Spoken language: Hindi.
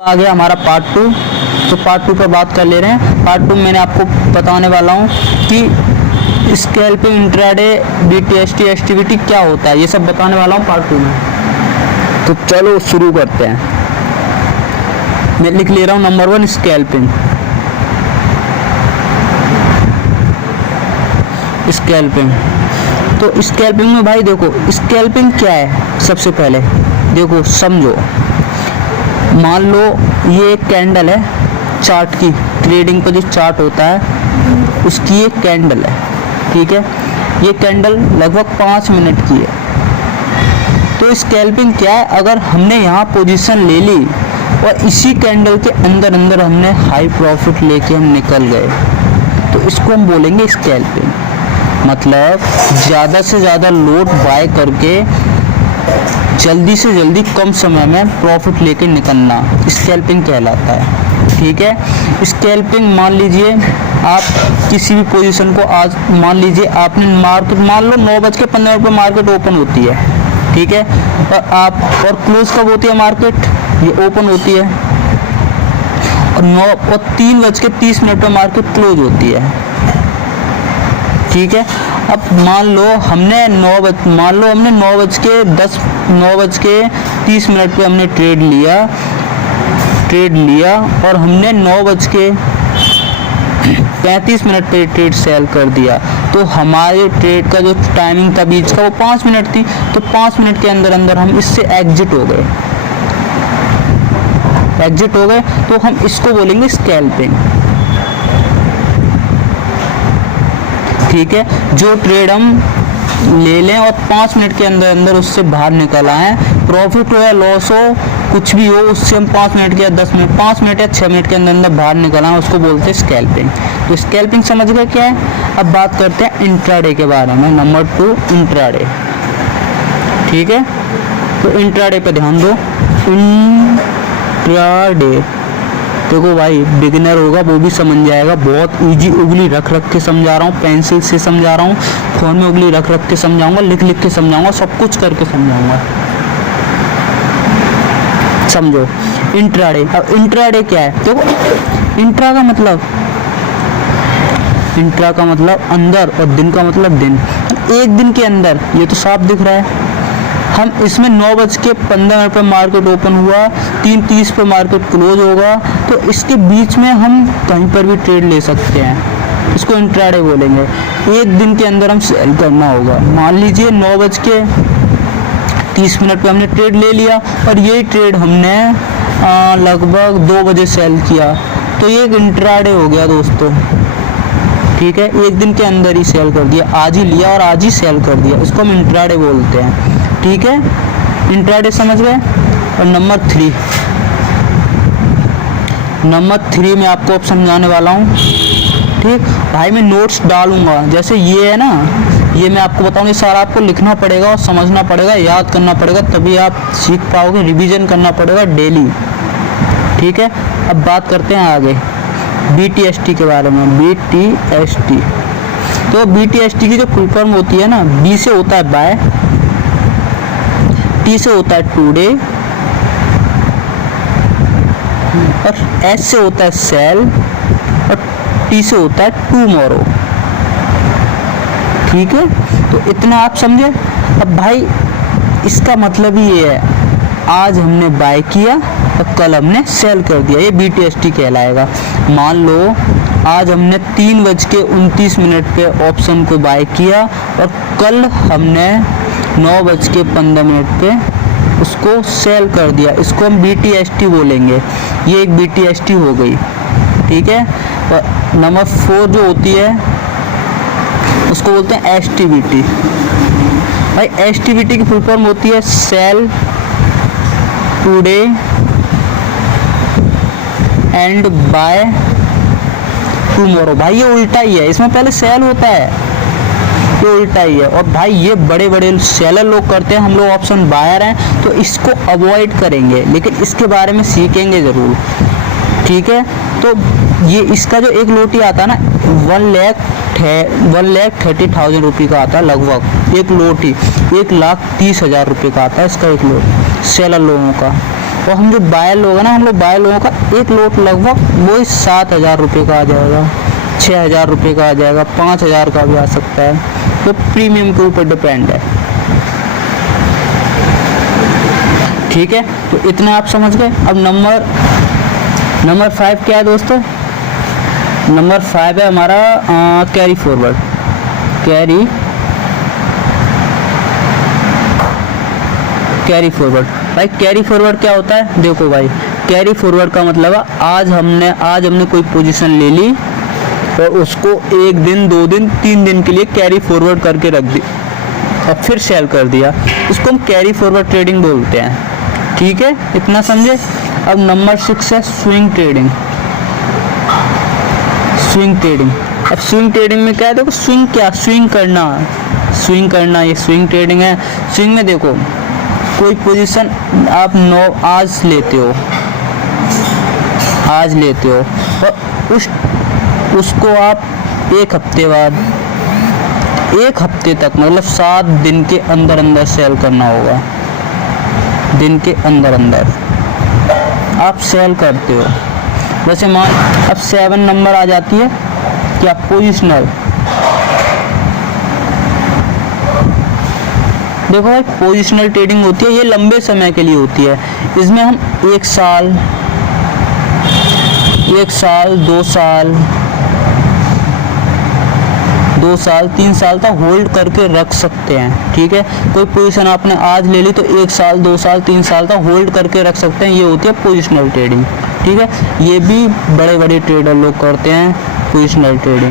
आ गया हमारा पार्ट टू। तो पार्ट टू पर बात कर ले रहे हैं। पार्ट टू मैंने आपको बताने वाला हूँ कि स्कैल्पिंग, इंट्राडे, बीटीएसटी, एसटीबीटी क्या होता है, ये सब बताने वाला हूँ पार्ट टू में। तो चलो शुरू करते हैं। मैं लिख ले रहा हूँ नंबर 1 स्कैल्पिंग। स्कैल्पिंग तो स्कैल्पिंग में भाई देखो, स्कैल्पिंग क्या है सबसे पहले देखो समझो। मान लो ये एक कैंडल है, चार्ट की, ट्रेडिंग पर जो चार्ट होता है उसकी एक कैंडल है, ठीक है। ये कैंडल लगभग 5 मिनट की है। तो स्कैल्पिंग क्या है, अगर हमने यहाँ पोजीशन ले ली और इसी कैंडल के अंदर अंदर हमने हाई प्रॉफिट लेके हम निकल गए, तो इसको हम बोलेंगे स्कैल्पिंग। मतलब ज़्यादा से ज़्यादा लोट बाय करके जल्दी से जल्दी कम समय में प्रॉफिट लेके निकलना स्कैल्पिंग कहलाता है, ठीक है। स्कैल्पिंग मान लीजिए आप किसी भी पोजीशन को, आज मान लीजिए आपने मार्केट, मान लो 9:15 पर मार्केट ओपन होती है, ठीक है। और क्लोज कब होती है मार्केट, ये ओपन होती है और 3:30 पर मार्केट क्लोज होती है, ठीक है। अब मान लो हमने 9:30 पे हमने ट्रेड लिया और हमने 9:35 पे ट्रेड सेल कर दिया। तो हमारे ट्रेड का जो टाइमिंग था बीच का वो 5 मिनट थी। तो 5 मिनट के अंदर अंदर हम इससे एग्जिट हो गए, तो हम इसको बोलेंगे स्कैल्पिंग, ठीक है। जो ट्रेड हम ले लें और 5 मिनट के अंदर अंदर उससे बाहर निकल आए, प्रॉफिट हो या लॉस हो, कुछ भी हो, उससे हम 5 मिनट या 10 मिनट, 5 मिनट या 6 मिनट के अंदर अंदर बाहर निकल आए, उसको बोलते हैं स्कैल्पिंग। तो स्कैल्पिंग समझ गए क्या है। अब बात करते हैं इंट्राडे के बारे में। नंबर 2 इंट्राडे, ठीक है। तो इंट्राडे पे ध्यान दो। इंट्राडे देखो भाई, बिगिनर होगा वो भी समझ जाएगा, बहुत इजी, उंगली रख रख के समझा रहा हूँ, पेंसिल से समझा रहा हूँ, फोन में उंगली रख रख के समझाऊंगा, लिख लिख के समझाऊंगा, सब कुछ करके समझाऊंगा, समझो। इंट्राडे, अब इंट्राडे क्या है देखो। इंट्रा का मतलब अंदर और दिन का मतलब दिन। एक दिन के अंदर, ये तो साफ दिख रहा है। हम इसमें 9:15 पर मार्केट ओपन हुआ, 3:30 पर मार्केट क्लोज होगा, तो इसके बीच में हम कहीं पर भी ट्रेड ले सकते हैं, इसको इंट्राडे बोलेंगे। एक दिन के अंदर हम सेल करना होगा। मान लीजिए 9:30 पे हमने ट्रेड ले लिया और ये ट्रेड हमने लगभग 2 बजे सेल किया, तो ये एक इंट्राडे हो गया दोस्तों, ठीक है। एक दिन के अंदर ही सेल कर दिया, आज ही लिया और आज ही सेल कर दिया, इसको हम इंट्राडे बोलते हैं, ठीक है। इंट्राडे समझ गए। और नंबर 3 में आपको अब समझाने वाला हूँ, ठीक भाई। मैं नोट्स डालूंगा, जैसे ये है ना, ये मैं आपको बताऊंगा, सारा आपको लिखना पड़ेगा और समझना पड़ेगा, याद करना पड़ेगा, तभी आप सीख पाओगे। रिवीजन करना पड़ेगा डेली, ठीक है। अब बात करते हैं आगे बीटीएसटी के बारे में। बीटीएसटी, तो बीटीएसटी की जो फुल फॉर्म होती है ना, बी से होता है बाय, टी से होता है टुडे और एस से होता है सेल और टी से होता है टुमारो, ठीक है। तो इतना आप समझे। अब भाई इसका मतलब ही ये है, आज हमने बाय किया और कल हमने सेल कर दिया, ये बीटीएसटी कहलाएगा। मान लो आज हमने 3:29 पे ऑप्शन को बाय किया और कल हमने 9:15 पे उसको सेल कर दिया, इसको हम बीटीएसटी बोलेंगे। ये एक बीटीएसटी हो गई, ठीक है। और नंबर 4 जो होती है उसको बोलते हैं एसटीबीटी। भाई एसटीबीटी की फुल फॉर्म होती है sale today and buy tomorrow. भाई ये उल्टा ही है, इसमें पहले सेल होता है, ये उल्टा ही है। और भाई ये बड़े बड़े सेलर लोग करते हैं, हम लोग ऑप्शन बायर हैं तो इसको अवॉइड करेंगे, लेकिन इसके बारे में सीखेंगे ज़रूर, ठीक है। तो ये इसका जो एक लोटी आता है ना, 1,30,000 रुपये का आता है लगभग, एक लोटी 1,30,000 रुपये का आता है इसका एक लोट, सेलर लोगों का। और हम जो बाय लोग हैं ना, हम लोग बाय लोगों का एक लोट लगभग वही 7,000 रुपये का आ जाएगा, 6,000 रुपये का आ जाएगा, 5,000 का भी आ सकता है। तो प्रीमियम के ऊपर डिपेंड है। ठीक है, तो इतना आप समझ गए। अब नंबर 5 क्या है दोस्तों? नंबर 5 है हमारा कैरी फॉरवर्ड। कैरी फॉरवर्ड भाई, कैरी फॉरवर्ड क्या होता है? देखो भाई, कैरी फॉरवर्ड का मतलब है आज हमने कोई पोजीशन ले ली और उसको 1 दिन 2 दिन 3 दिन के लिए कैरी फॉरवर्ड करके रख दी और फिर सेल कर दिया, इसको हम कैरी फॉरवर्ड ट्रेडिंग बोलते हैं। ठीक है, इतना समझे। अब नंबर 6 है स्विंग ट्रेडिंग। अब स्विंग ट्रेडिंग में क्या है? देखो स्विंग क्या, स्विंग करना, ये स्विंग ट्रेडिंग है। स्विंग में देखो कोई पोजीशन आप आज लेते हो और उसको आप एक हफ्ते तक मतलब 7 दिन के अंदर सेल करना होगा। दिन के अंदर आप सेल करते हो। वैसे मान अब 7 नंबर आ जाती है क्या? पोजिशनल। देखो भाई, पोजिशनल ट्रेडिंग होती है, ये लंबे समय के लिए होती है। इसमें हम 1 साल 2 साल 3 साल तक होल्ड करके रख सकते हैं। ठीक है, कोई पोजीशन आपने आज ले ली तो 1 साल 2 साल 3 साल तक होल्ड करके रख सकते हैं, ये होती है पोजिशनल ट्रेडिंग। ठीक है, ये भी बड़े ट्रेडर लोग करते हैं पोजिशनल ट्रेडिंग।